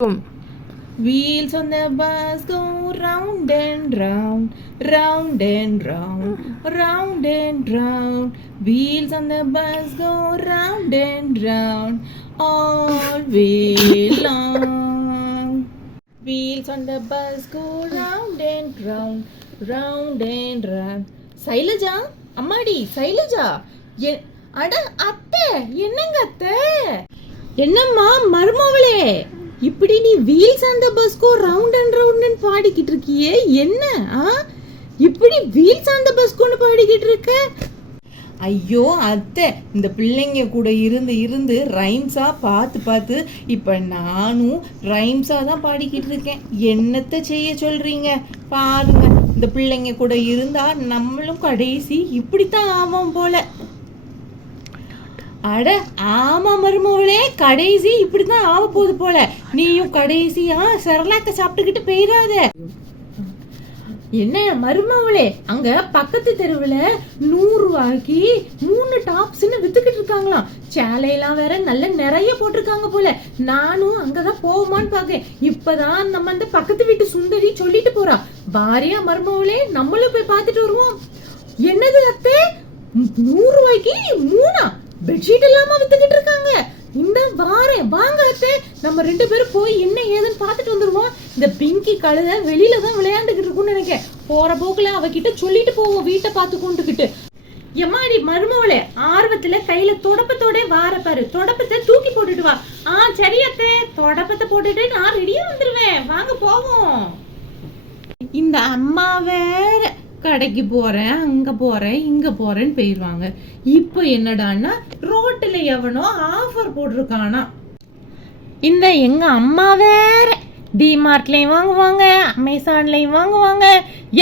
Wheels on the bus go round and round, round and round, round and round. Wheels on the bus go round and round, all way long. Wheels on the bus go round and round, round and round. Shailaja, அம்மாடி சைலஜா, அட அத்தை, என்னங்க அத்தை? என்னம்மா மருமவளே, இப்படி நீ wheels அந்த Bosco round and round பாடிக்கிட்டு இருக்கியே, என்ன இப்படி வீல்ஸ் அந்த பஸ்கோன்னு பாடிக்கிட்டு இருக்க? ஐயோ அத்தை, இந்த பிள்ளைங்க கூட இருந்து இருந்து ரைம்ஸா பார்த்து பார்த்து இப்போ நானும் ரைம்ஸா தான் பாடிக்கிட்டு இருக்கேன். என்னத்தை செய்ய சொல்றீங்க? பாருங்க, இந்த பிள்ளைங்க கூட இருந்தா நம்மளும் கடைசி இப்படித்தான் ஆவோம் போல. அட ஆமா மருமவளே, கடைசி இப்படிதான் ஆக போகுது போல. நீயும் கடைசியா சரலாக்க சாப்பிட்டுக்கிட்டு போயிடாத. என்ன மருமவளே, அங்க பக்கத்து தெருவுல 100 ரூபாய்க்கு 3 டாப்ஸ்ன்னு வித்துக்கிட்டு இருக்காங்களாம். சேலையெல்லாம் வேற நல்ல நிறைய போட்டிருக்காங்க போல. நானும் அங்கதான் போவோமான்னு பாக்கேன். இப்பதான் நம்ம அந்த பக்கத்து வீட்டு சுந்தரி சொல்லிட்டு போறா. பாரியா மருமவளே, நம்மளும் போய் பார்த்துட்டு வருவோம். என்னது அத்தை, 100 ரூபாய்க்கு 3 பெட்ஷீட் இல்லாம வித்துக்கிட்டு இருக்காங்க? இந்த வாரேன், வாங்க அத்தை, நம்ம 2 பேரும் போய் என்ன ஏதுன்னு பார்த்துட்டு வந்துருவோம். இந்த பிங்கி கழுதை வெளியில தான் விளையாண்டுகிட்டு இருக்கும்னு நினைக்கிறேன். போற போக்குல அவகிட்ட சொல்லிட்டு போவோம், வீட்டை பார்த்து கொண்டுகிட்டு. எம்மாடி மருமவளே, ஆர்வத்துல கையில தொடப்பத்தோட வார பாரு, தொடப்பத்தை தூக்கி போட்டுட்டு வா. சரி அத்தை, தொடப்பத்தை போட்டுட்டு நான் ரெடியா வந்துருவேன், வாங்க போவோம். இந்த அம்மா வேற கடைக்கு போறேன், அங்க போறேன், இங்க போறேன்னு போயிருவாங்க. இப்போ என்னடான்னா ரோட்டுல எவனோ ஆஃபர் போட்டிருக்கானா. இந்த எங்க அம்மா வேற டிமார்ட்லயும் வாங்குவாங்க, அமேசான்லயும் வாங்குவாங்க,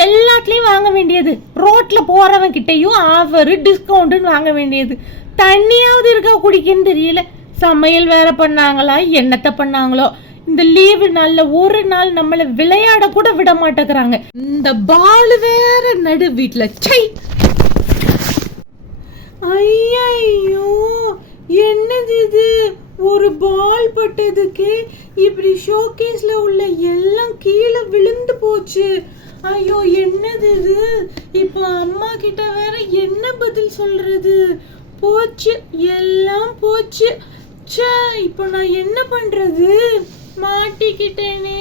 எல்லாத்துலயும் வாங்க வேண்டியது. ரோட்ல போறவன் கிட்டையும் ஆஃபர் டிஸ்கவுண்ட்னு வாங்க வேண்டியது. தண்ணியாவது இருக்கா குடிக்கன்னு தெரியல. சமையல் வேற பண்ணாங்களா, என்னத்த பண்ணாங்களோ. இந்த லீவு நாள்ல ஒரு நாள் நம்மள விளையாட கூட விட மாட்டேங்கிறாங்க. இந்த பால் வேற நடு வீட்டுல. ஐயோ, என்னது இது? ஒரு பால் பட்டதுக்கு இப்படி ஷோகேஸ்ல உள்ள எல்லாம் கீழே விழுந்து போச்சு. ஐயோ, என்னது இது? இப்போ அம்மா கிட்ட வேற என்ன பதில் சொல்றது? போச்சு, எல்லாம் போச்சு. இப்போ நான் என்ன பண்றது? மாட்டிக்கிட்டேனே.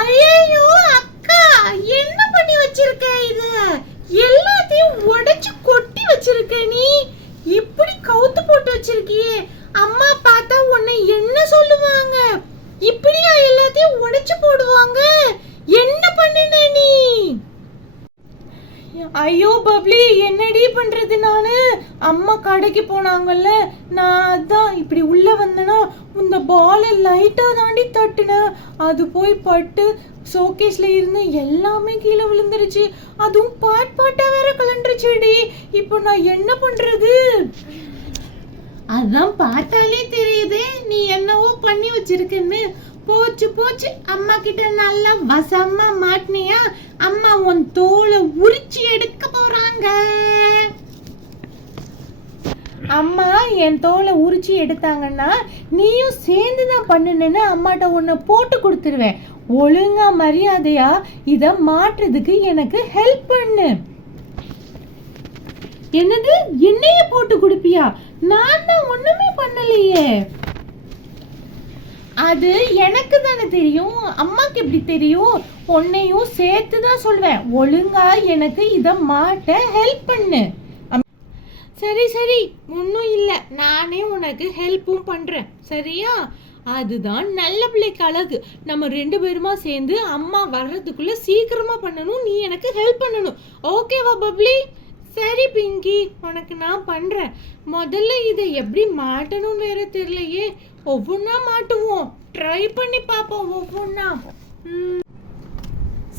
ஐயோ அக்கா, என்ன பண்ணி வச்சிருக்க? இது எல்லாத்தையும் உடைச்சு கொட்டி வச்சிருக்க. நீ இப்படி கவுத்து போட்டு வச்சிருக்கியே, அம்மா பார்த்தா உன்னை என்ன சொல்லுவாங்க? இப்படியா எல்லாத்தையும் உடைச்சு போடுவாங்க? என்ன பண்ணுன நீ? ஐயோ பப்ளி, என்னடி பண்றது? நானு அம்மா கடைக்கு போனாங்கல்ல, நான் அதான் இப்படி உள்ள வந்தேன்னா இந்த பாலை லைட்டா தாண்டி தட்டுனேன். அது போய் பட்டு ஷோகேஸ்ல இருந்து எல்லாமே கீழே விழுந்துருச்சு. அதுவும் பாட்டா வேற கலண்டுருச்சுடி. இப்போ நான் என்ன பண்றது? அதான் பார்த்தாலே தெரியுது நீ என்னவோ பண்ணி வச்சிருக்கன்னு. போச்சு போச்சு, அம்மா கிட்ட நல்லா வசமா மாட்டினியா? அம்மா உன் தோலை உரிச்சு எடுக்க போறாங்க. அம்மா என் தோலை உரிச்சு எடுத்தாங்கன்னா நீயும் சேர்ந்துதான் பண்ணுன்னு அம்மாட்ட உன்னை போட்டு கொடுத்துருவேன். ஒழுங்கா மரியாதையா இத மாற்றுறதுக்கு எனக்கு ஹெல்ப் பண்ணு. என்னது, என்னைய போட்டு கொடுப்பியா? நான் தான் ஒண்ணுமே பண்ணலையே. அது எனக்கு தானே தெரியும், அம்மாக்கு எப்படி தெரியும்? உன்னையும் சேர்த்து தான் சொல்வேன். ஒழுங்கா எனக்கு இத மாட்ட ஹெல்ப் பண்ணு. சரி சரி, ஒன்றும் இல்லை, நானே உனக்கு ஹெல்ப்பும் பண்றேன், சரியா? அதுதான் நல்ல பிள்ளைக்கு அழகு. நம்ம 2 பேருமா சேர்ந்து அம்மா வர்றதுக்குள்ள சீக்கிரமா பண்ணணும். நீ எனக்கு ஹெல்ப் பண்ணணும், ஓகேவா பப்ளி? சரி பிங்கி, உனக்கு நான் பண்றேன். முதல்ல இதை எப்படி மாட்டணும்னு வேற தெரியலையே. ஒவ்வொன்னா மாட்டுவோம், ட்ரை பண்ணி பார்ப்போம் ஒவ்வொன்னா.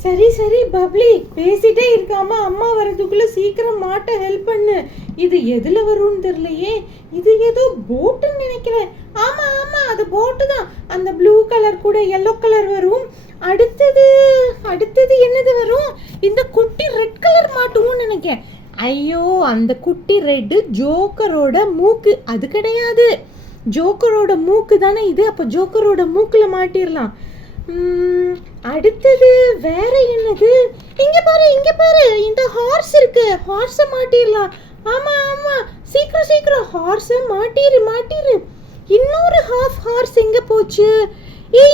சரி சரி பப்ளி, பேசிட்டே இருக்காம அம்மா வரதுக்குள்ள சீக்கிரம் மாட்ட ஹெல்ப் பண்ணு. இது எதுல வரும்னு தெரியலையே. இது ஏதோ போட்டுன்னு நினைக்கிறேன். ஆமா ஆமா, அது போட்டு தான். அந்த ப்ளூ கலர் கூட எல்லோ கலர் வரும். அடுத்தது என்னது வரும்? இந்த குட்டி ரெட் கலர் மாட்டுவோம்னு நினைக்கிறேன். ஐயோ, அந்த குட்டி ரெட்டு ஜோக்கரோட மூக்கு. அது கிடையாது. ஜோக்கரோட மூக்கு தானே இது, அப்ப ஜோக்கரோட மூக்குல மாட்டிடலாம். அடுத்தது வேற என்னது? இங்க பாரு இந்த ஹார்ஸ் இருக்கு, ஹார்ஸ மாட்டிடலாம். ஆமா ஆமா, சீக்கிரம் சீக்கிரம் ஹார்ஸ மாட்டிரு. இன்னொரு ஹாஃப் ஹார்ஸ் எங்க போச்சு?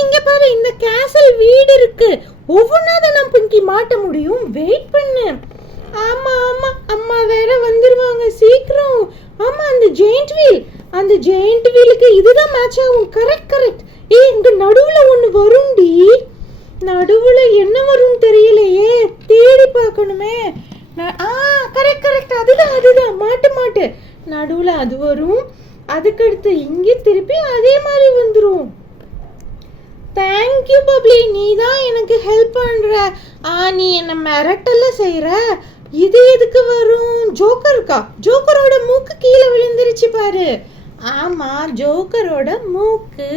இங்க பாரு, இந்த கேசல் வீடு இருக்கு, ஒவ்வொன்னாதான் நம்ம இங்க மாட்ட முடியும். வெயிட் பண்ணு. ஆமா ஆமா, அம்மா வேற வந்துருவாங்க சீக்கிரம். ஆமா, அந்த ஜெயிண்ட் வீலுக்கு இதுதான் மேட்ச் ஆகும். கரெக்ட். இங்க நடுவுல ஒண்ணு வரும்டி. நடுவுல என்ன வரும்னு தெரியலையே, தேடி பார்க்கணுமே. கரெக்ட், அதுதான் மாட்டு. நடுவுல அது வரும், அதுக்கடுத்து இங்க திருப்பி அதே மாதிரி வந்துரும். தேங்க்யூ பப்ளி, நீ தான் எனக்கு ஹெல்ப் பண்ற. நீ என்ன மிரட்டல செய்யற. இது எதுக்கு வரும்? ஜோக்கரோட மூக்கு கீழே விழுந்துருச்சு பாரு. ஆமா, ஜோக்கரோட மூக்கு.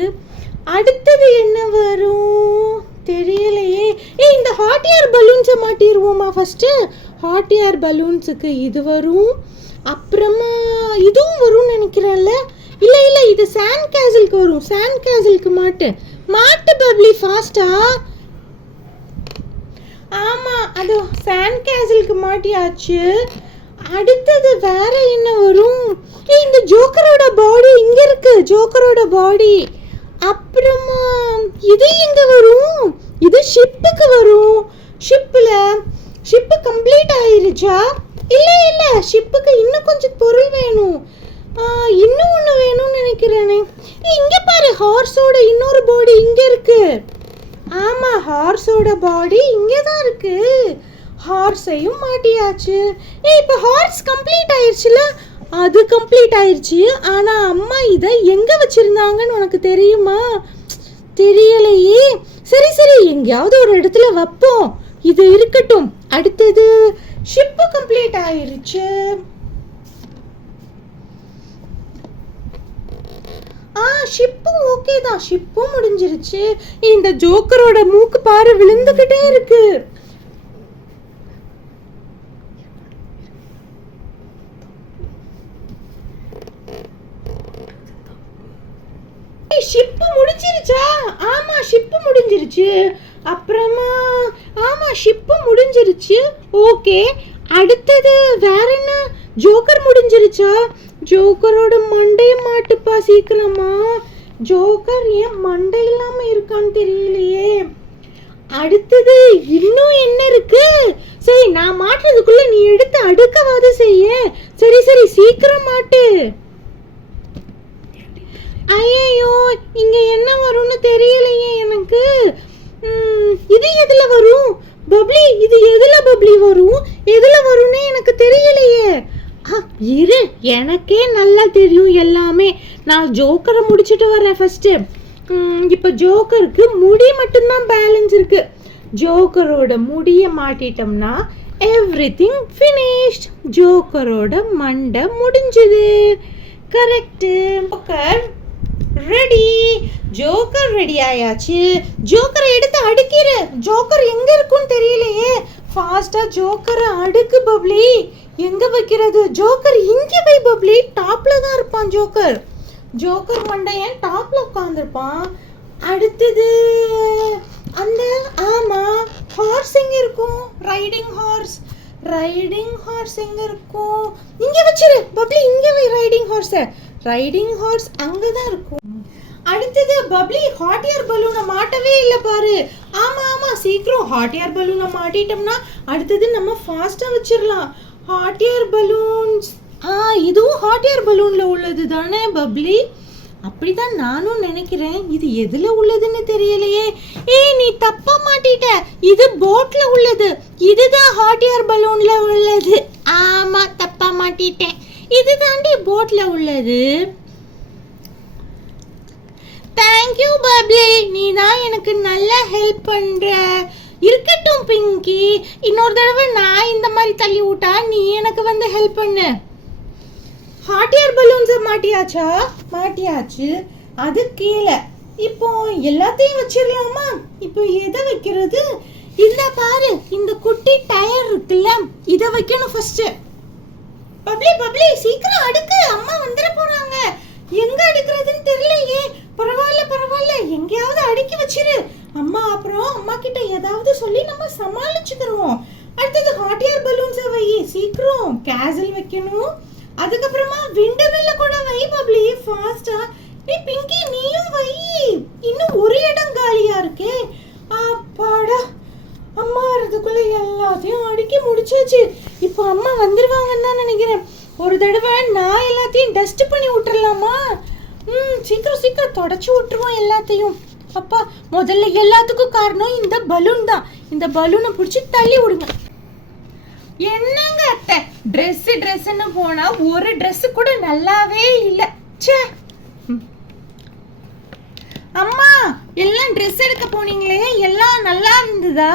அடுத்தது என்ன வரும் தெரியலையே. இந்த ஹாட் ஏர் பலூன்ஸை மாட்டிடுவோமா ஃபர்ஸ்ட்? ஹாட் ஏர் பலூன்ஸுக்கு இது வரும், அப்புறமா இதுவும் வரும்னு நினைக்கிறேன்ல. இல்ல இது சாண்ட் கேசலுக்கு வரும். சாண்ட் கேசலுக்கு மாட்டு பப்ளி ஃபாஸ்டா. ஆமா, அது சாண்ட் கேசலுக்கு மாட்டியாச்சு. அடுத்தது வேற என்ன வரும்? இந்த ஜோக்கரோட பாடி இங்க இருக்கு, ஜோக்கரோட பாடி. அப்புறமா இது எங்க வரும்? இது ஷிப்புக்கு வரும். ஷிப்பு கம்ப்ளீட் ஆயிருச்சா? இல்ல ஷிப்புக்கு இன்னும் கொஞ்சம் பொருள் வேணும். இன்னும் ஒண்ணு வேணும்னு நினைக்கிறேனே. இங்க பாரு, ஹார்ஸோட இன்னொரு பாடி இங்க இருக்கு. ஆமா, ஹார்ஸோட பாடி இங்கதான் இருக்கு. ஹார்ஸையும் மாட்டியாச்சு. இப்ப ஹார்ஸ் கம்ப்ளீட் ஆயிருச்சுல? அது கம்ப்ளீட் ஆயிருச்சு. ஆனா அம்மா இத எங்க வச்சிருந்தாங்கன்னு உனக்கு தெரியுமா? தெரியலையே. சரி, எங்கயாவது ஒரு இடத்துல வைப்போம். இது இருக்கட்டும். அடுத்தது ஷிப்பு கம்ப்ளீட் ஆயிருச்சு. ஷிப்பும் ஓகே தான், ஷிப்பும் முடிஞ்சிருச்சு. இந்த ஜோக்கரோட மூக்கு பாரு விழுந்துகிட்டே இருக்கு. ஷிப்பு முடிஞ்சிருச்சா? ஆமா, ஷிப்பு முடிஞ்சிருச்சு. அப்புறமா ஆமா, ஷிப்பு முடிஞ்சிருச்சு. ஓகே, அடுத்தது வேற என்ன? ஜோக்கர் முடிஞ்சிருச்சா? ஜோக்கரோட மண்டைய மாட்டுப்பா சீக்கிரமா. ஜோக்கர் ஏன் மண்டை இல்லாம இருக்கான்னு தெரியலையே. அடுத்தது இன்னும் என்ன இருக்கு? சரி, நான் மாட்டுறதுக்குள்ள நீ எடுத்து அடுக்கவாது செய்ய. சரி சீக்கிரம் மாட்டு. ஐயோ, இங்க என்ன வரும்னு தெரியலையே எனக்கு. இது எதுல வரும் பப்ளி? இது எதுல பப்ளி வரும்? எதுல வரும்னே எனக்கு தெரியலையே. இரு, எனக்கே நல்லா தெரியும் எல்லாமே. நான் ஜோக்கரை முடிச்சிட்டு வரேன் ஃபர்ஸ்ட். இப்ப ஜோக்கருக்கு முடி மட்டும்தான் பேலன்ஸ் இருக்கு. ஜோக்கரோட முடிய மாட்டிட்டோம்னா எவ்ரிதிங் ஃபினிஷ்ட். ஜோக்கரோட மண்டை முடிஞ்சது. கரெக்ட். ரெடி. ஜோக்கர் ரெடி ஆயாச்சு. ஜோக்கரை எடுத்து அடுக்கிற. ஜோக்கர் எங்க இருக்குன்னு தெரியலையே. ஃபாஸ்டா ஜோக்கரை அடுக்கு பப்ளி. எங்க வைக்கிறது? ஜோக்கர் இங்க வை பப்ளி. டாப்ல தான் இருப்பான் ஜோக்கர். ஜோக்கர் மண்டையன் டாப்ல உட்கார்ந்துருப்பான். அடுத்தது அந்த ஆமா, ஹார்ஸ் எங்க இருக்கும்? ரைடிங் ஹார்ஸ் எங்க இருக்கும்? இங்க வச்சிரு பப்ளி. இங்க வை ரைடிங் ஹார்ஸ் அங்கதான் இருக்கும். அடுத்தது பப்ளி, ஹாட் ஏர் பலூனை மாட்டவே இல்லை பாரு. ஆமா, சீக்கிரம் ஹாட் ஏர் பலூனை மாட்டிட்டோம்னா அடுத்தது நம்ம ஃபாஸ்டா வச்சிடலாம். Hot air balloons. இதுவும் ஹாட் ஏர் பலூன்ல உள்ளது தானே பப்ளி? அப்படிதான் நானும் நினைக்கிறேன். இது எதுல உள்ளதுன்னு தெரியலையே. நீ தப்பா மாட்டிட்ட. இது போட்ல உள்ளது. இதுதான் ஹாட் ஏர் பலூன்ல உள்ளது. ஆமா, தப்பா மாட்டிட்டேன். இது தாண்டி போட்ல உள்ளது. தேங்க்யூ பப்ளி, நீ தான் எனக்கு நல்லா ஹெல்ப் பண்ற. இருக்கட்டும் பிங்கி, இன்னொரு தடவை நான் இந்த மாதிரி தள்ளி விட்டா நீ எனக்கு வந்து ஹெல்ப் பண்ணு. ஹாட் ஏர் பலூன்ஸை மாட்டியாச்சா? மாட்டியாச்சு. அது கீழே. இப்போ எல்லாத்தையும் வச்சிடலாமா? இப்போ எதை வைக்கிறது? இந்த பாரு, இந்த குட்டி டயர் இருக்குல்ல, இதை வைக்கணும் ஃபர்ஸ்ட். பப்ளி சீக்கிரம் அடுக்கு, அம்மா வந்துட போறாங்க. எங்க அடுக்கிறதுன்னு தெரியலையே. பரவாயில்ல பரவாயில்ல, எங்கேயாவது அடுக்கி வச்சிரு. அம்மா அப்புறம் அம்மா கிட்ட ஏதாவது சொல்லி நம்ம சமாளிச்சுக்கிறோம். அடுத்தது ஹாட் ஏர் பலூன்ஸை வை சீக்கிரம். கேசல் வைக்கணும். அதுக்கப்புறமா விண்டமில்ல கூட வை பப்ளி, ஃபாஸ்டா. நீ பிங்கி நீயும் வை. இன்னும் ஒரு இடம் காலியா இருக்கே. அப்பாடா, அம்மா வரதுக்குள்ள எல்லாத்தையும் அடுக்கி முடிச்சாச்சு. இப்போ அம்மா வந்துருவாங்கன்னு தான் நினைக்கிறேன். ஒரு தடவை நான் எல்லாத்தையும் டஸ்ட் பண்ணி விட்டுறலாமா? சீக்கிரம் சீக்கிரம் தொடச்சி விட்டுருவோம் எல்லாத்தையும். அப்பா, முதல்ல எல்லாத்துக்கும் காரணம் இந்த பலூன் தான். இந்த பலூனை பிடிச்சி தள்ளி விடுங்க. என்னங்க அத்தை, ட்ரெஸ்ன்னு போனா ஒரு ட்ரெஸ் கூட நல்லாவே இல்லை. ச்சே. அம்மா, எல்லாம் ட்ரெஸ் எடுக்க போனீங்களே, எல்லாம் நல்லா இருந்ததா?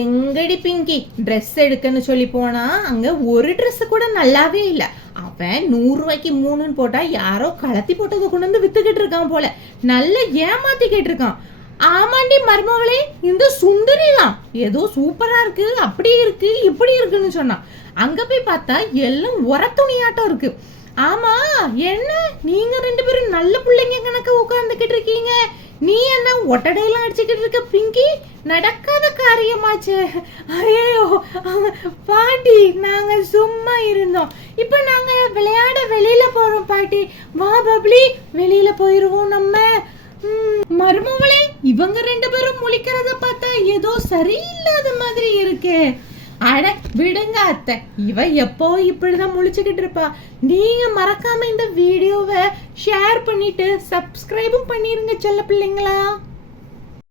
எங்கடி பிங்கி, ட்ரெஸ் எடுக்கன்னு சொல்லி போனா அங்க ஒரு ட்ரெஸ் கூட நல்லாவே இல்லை. அவன் 100 ரூபாய்க்கு 3ன்னு போட்டா யாரோ கலத்தி போட்டதை கொண்டு வந்து வித்துக்கிட்டு இருக்கான் போல. நல்ல ஏமாத்திக்கிட்டு இருக்கான். ஆமாண்டி மருமகளே, இந்த சுந்தரி தான் ஏதோ சூப்பரா இருக்கு, அப்படி இருக்கு இப்படி இருக்குன்னு சொன்னான். அங்க போய் பார்த்தா எல்லாம் உர துணியாட்டம் இருக்கு. ஆமா, என்ன நீங்க 2 பேரும் நல்ல பிள்ளைங்க கணக்கு உட்கார்ந்துகிட்டு இருக்கீங்க. நீ என்ன ஒட்டடையெல்லாம் அடிச்சுக்கிட்டு இருக்க பிங்கி? நடக்காத காரியமாச்சு. ஐயோ பாட்டி, நாங்க சும்மா இருந்தோம். இப்ப நாங்க விளையாட வெளியில போறோம் பாட்டி. வா பப்ளி, வெளியில போயிருவோம் நம்ம. மருமகளே, இவங்க 2 பேரும் முழிக்கிறத பார்த்தா ஏதோ சரியில்லாத மாதிரி இருக்கு. அட விடுங்க அத்தை, இவ எப்போ இப்படிதான் முழிச்சுக்கிட்டு இருப்பா. நீங்க மறக்காம இந்த வீடியோவை ஷேர் பண்ணிட்டு சப்ஸ்கிரைபும் பண்ணிருங்க செல்ல பிள்ளைங்களா.